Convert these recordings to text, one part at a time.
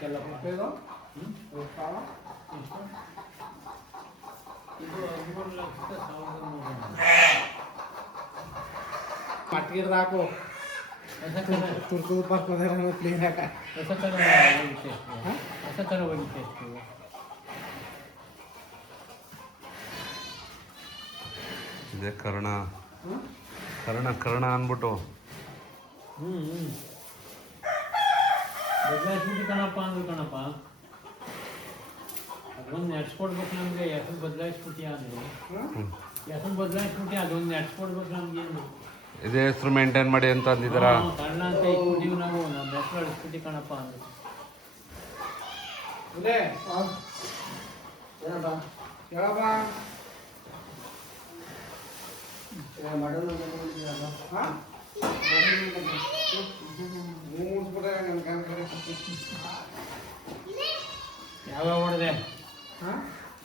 ಕೆಲ ಉಪಯೋಗ ಇದು 13,100,000 पाटगीर दाखव तुर्क पार्क मध्ये प्लेन आहे का असं कर बघितले ಇದೆ ಕರ್ಣ ಅಂದ್ಬಿಟ್ಟು ಬದಲಾಯಿಸ್ಬಿಟ್ಟು ಕಣಪ್ಪ ಅಂದ್ರು ಕಣಪ್ಪ ಅದೊಂದು ನೆಡ್ಸ್ಕೊಡ್ಬೇಕು ನಮಗೆ ಹೆಸರು ಬದಲಾಯಿಸ್ಬಿಟ್ಟು ಅಂದರು ಹೆಸರು ಬದಲಾಯಿಸ್ಬಿಟ್ಟು ಅದೊಂದು ನೆಡ್ಸ್ಕೊಡ್ಬೇಕು ನಮ್ಗೆ ಇದೇ ಹೆಸರು ಮೇಂಟೈನ್ ಮಾಡಿ ಅಂತ ಅಂದಿದ್ದಾರ ಕರ್ಣ ಅಂತ ಇಟ್ಬಿಟ್ಟಿವಿ ನಾವು ನಮ್ಮ ಹೆಸರು ಅಳಿಸ್ಬಿಟ್ಟು ಕಣಪ್ಪ ಅಂದ್ರು ಹೇಳಪ್ಪ ಯಾವಾಗ ಹೊಡೆದೆ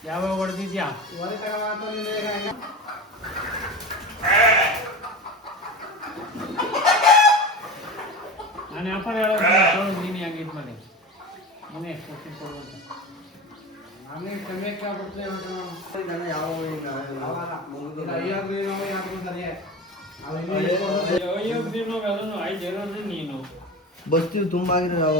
ಯಾವಾಗ ಹೊಡೆದಿದ್ಯಾ ನಾನು ವ್ಯಾಪಾರ ಹೇಳೋದು ನೀನು ಹೆಂಗೆ ಇದು ಮಾಡಿ ನೀನೇ ಎಷ್ಟು ಕೊಡುವಂತ ನಾನೇ ಕಮ್ಮಿಯಾಗಿ ಆಗ್ಬಿಡ್ತೇನೆ ನೀನು ಬಸ್ತೀವಿ ತುಂಬ ಆಗಿರೋ ಯಾವ